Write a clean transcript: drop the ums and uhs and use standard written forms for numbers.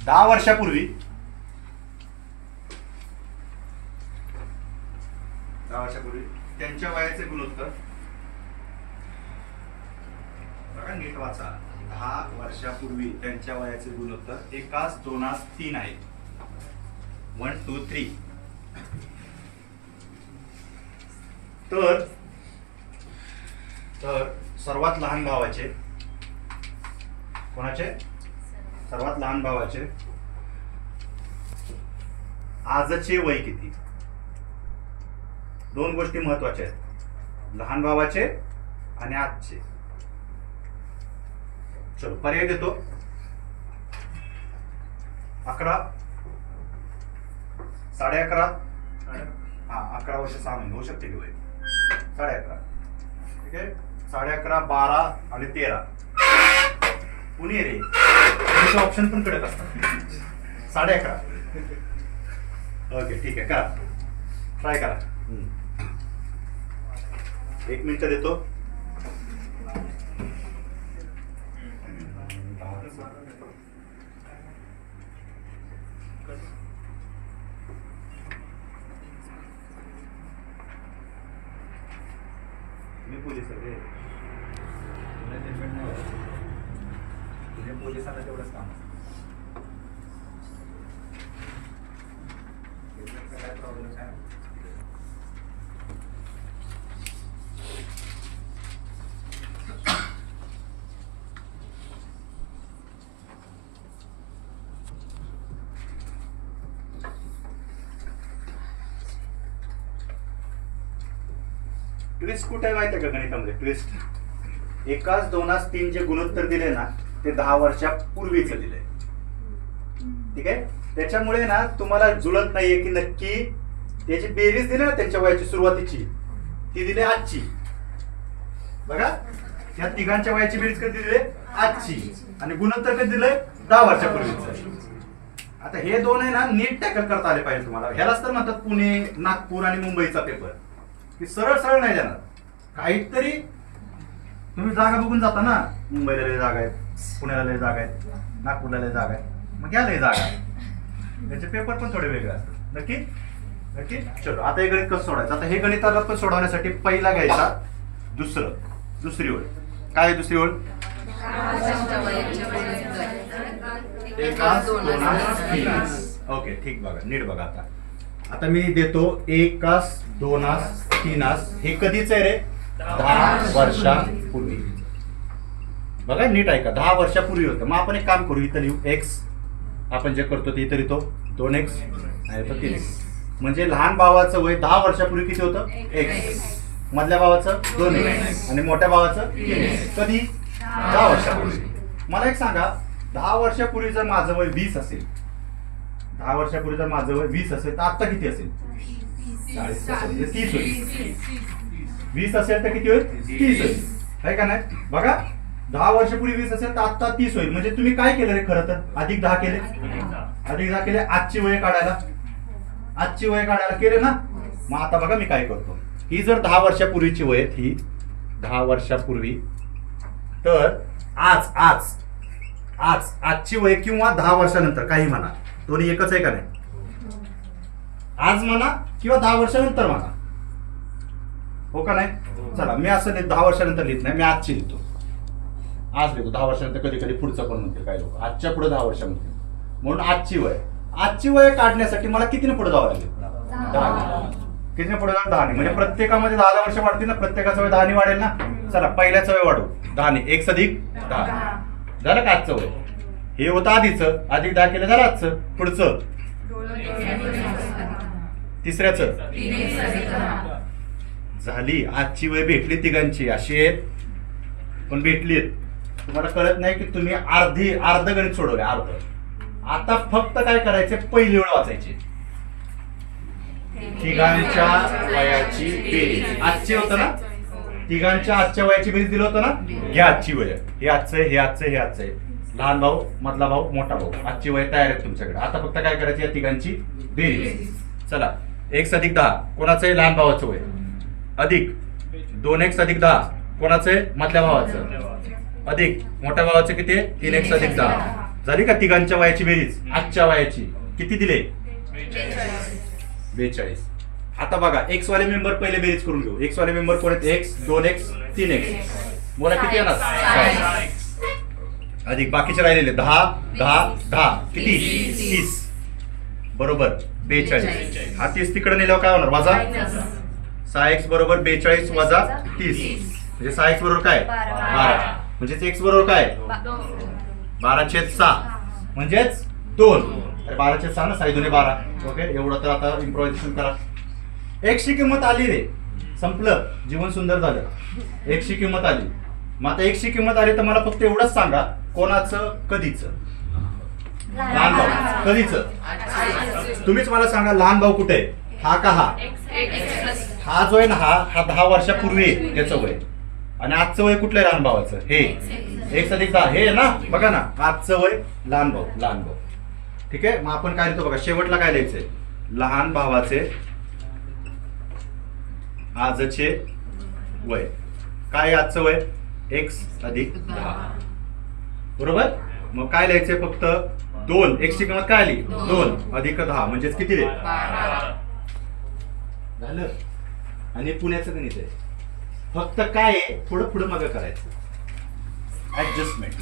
10 वर्षापूर्वी 10 वर्षापूर्वी त्यांच्या वयाचे गुणोत्तर बघा नीट वाचा. 10 वर्षापूर्वी त्यांच्या वयाचे गुणोत्तर 1:2:3 आहे. 1 2 3. तर सर्वात लहान भावाचे कोणाचे सर्वात लहान भावाचे आजचे वय किती. दोन गोष्टी महत्वाच्या आहेत, लहान भावाचे आणि आजचे. चलो पर्याय देतो. 11, 11.5. हा 11 वर्ष 6 महिने होऊ शकते की वय. 11.5 ठीक आहे. 11.5, 12 आणि 13. पुणे रे ऑप्शन पण कडक असतात. 11.5. ओके ठीक आहे, करा ट्राय करा. 1 मिनिट देतो. मी पोलीस आहे, पोलिसांना तेवढंच काम काय प्रॉब्लेम आहे. ट्विस्ट कुठे आहे माहिती आहे का गणितामध्ये. ट्विस्ट 1:2:3 जे गुणोत्तर दिले ना ते 10 वर्षापूर्वीच दिले. ठीक आहे. त्याच्यामुळे ना तुम्हाला जुळत नाहीये की नक्की त्याची बेरीज दिली ना त्यांच्या वयाची सुरुवातीची ती दिली आजची. बघा त्या तिघांच्या वयाची बेरीज कधी दिली आजची आणि गुणोत्तर कधी दिलंय 10 वर्षापूर्वीच. आता हे दोन आहे ना नीट टॅकल करता आले पाहिजे तुम्हाला. ह्यालाच तर म्हणतात पुणे, नागपूर आणि मुंबईचा पेपर की सरळ सरळ नाही जाणार. काहीतरी तुम्ही जागा बघून जाता ना, मुंबईला लय जागा आहेत, पुण्याला लय जागा आहेत, नागपूरला लय जागा आहेत, मग या लय जागा त्याचे पेपर पण थोडे वेगळे असतात. नक्की नक्की. चलो आता हे गणित कसं सोडायचं. आता हे गणिताला पण सोडवण्यासाठी पहिला घ्यायचा दुसरी ओळ. काय आहे दुसरी ओळ. 1:2:3. ओके ठीक. बघा नीट बघा. आता मी देतो 1:2:3. हे कधीच आहे रे 10 वर्षापूर्वी. बघा नीट ऐका, 10 वर्षापूर्वी होतं. मग आपण एक काम करू, इथं लिहू x. आपण जे करतो ते इथं लिहितो 2x आणि तो 3x. म्हणजे लहान भावाचं वय 10 वर्षापूर्वी किती होतं x, मधल्या भावाचं 2x आणि मोठ्या भावाचं 3x. कधी 10 वर्षापूर्वी. मला एक सांगा, 10 वर्षापूर्वी जर माझं वय 20 असेल, 10 वर्षापूर्वी जर माझं वय 20 असेल तर आता किती असेल 40 असेल, 30 होईल. 20 असेल तर किती होईल 30 होईल. आहे का नाही. बघा 10 वर्षापूर्वी 20 असेल तर आता 30 होईल. म्हणजे तुम्ही काय केलं रे खरं तर अधिक 10 केले, अधिक 10 केले. आजची वय काढायला केले ना. मग आता बघा मी काय करतो, ही जर 10 वर्षापूर्वीची वय आहेत, ही 10 वर्षापूर्वी, तर आजची वय किंवा 10 वर्षानंतर काही म्हणा, दोन्ही एकच आहे का नाही. आज म्हणा किंवा 10 वर्षानंतर म्हणा, हो का नाही. चला मी असं 10 वर्षानंतर लिहित नाही, मी आजची लिहितो. आज लिहितो 10 वर्षानंतर. कधी कधी पुढचं पण म्हणते काही लोक, आजच्या पुढे 10 वर्षामध्ये. म्हणून आजची वय काढण्यासाठी मला कितीने पुढे जावं लागेल 10. कितीने पुढे जावं 10. म्हणजे प्रत्येकामध्ये 10 वर्ष वाढतील ना, प्रत्येकाचं वय 10 वाढेल ना. चला पहिल्याचं वय वाढू 10. 1 अधिक 10 झालं का आजचं वय. हे होतं आधीचं, अधिक 10 केलं झालं आजचं. पुढचं तिसऱ्याचं झाली. आजची वय भेटली तिघांची, अशी आहेत पण भेटली. तुम्हाला कळत नाही की तुम्ही अर्ध गणित सोडवले, अर्ध. आता फक्त काय करायचे, पहिली ओळ वाचायची. तिघांच्या वयाची बेरीज. आजची होतं ना, तिघांच्या आजच्या वयाची बेरीज दिलं होतं ना. घ्या आजची वय. हे आजचं आहे, हे आजचं आहे, हे आजचं आहे. लहान भाऊ, मधला भाऊ, मोठा भाऊ. आजची वय तयार आहे तुमच्याकडे. आता फक्त काय करायची, या तिघांची बेरीज. चला 1 अधिक 10 कोणाचं आहे, लहान भावाचं वय. अधिक 2x अधिक 10 कोणाचं आहे, मधल्या भावाचं. अधिक मोठ्या भावाचं किती आहे, 3x अधिक 10. झाली का तिघांच्या वयाची बेरीज आजच्या वयाची किती दिले 42. आता बघा एक्स वाले मेंबर पहिले बेरीज करून घेऊ. एक्स वाले मेंबर कोण आहेत? एक्स 2x 3x मला किती येणार 6 अधिक बाकीचे राहिलेले 10 10 10 किती 30 बरोबर 42. हा 30 तिकडे नेल्यावर काय होणार वजा 6x बरोबर 42 वजा 30 म्हणजे 6x बरोबर काय 12 म्हणजेच x बरोबर काय 12/6 म्हणजेच 2 12/6 ना 6 2 12. ओके एवढं तर आता इम्प्रोव्हायझेशन करा. x ची किंमत आली रे संपलं जीवन सुंदर झालं. x ची किंमत आली. मग आता x ची किंमत आली तर मला फक्त एवढंच सांगा कोणाचं कधीच लहान भाऊ कधीच तुम्हीच मला सांगा लहान भाऊ कुठे आहे हा का हा जो आहे ना हा 10 वर्षापूर्वी त्याचं वय आणि आजचं वय कुठलं लहान भावाचं हे 1 अधिक 10 हे ना बघा ना आजचं वय लहान भाऊ ठीक आहे. मग आपण काय लिहितो बघा शेवटला काय लिहायचंय लहान भावाचे आजचे वय काय आजचं वय x अधिक 10 बरोबर. मग काय लिहायचंय फक्त 2 x ची किंमत काय आली 2 अधिक 10 म्हणजेच किती रे 12 झालं. आणि पुण्याचं गणित आहे फक्त काय आहे थोडं पुढं मागं करायचं ऍडजस्टमेंट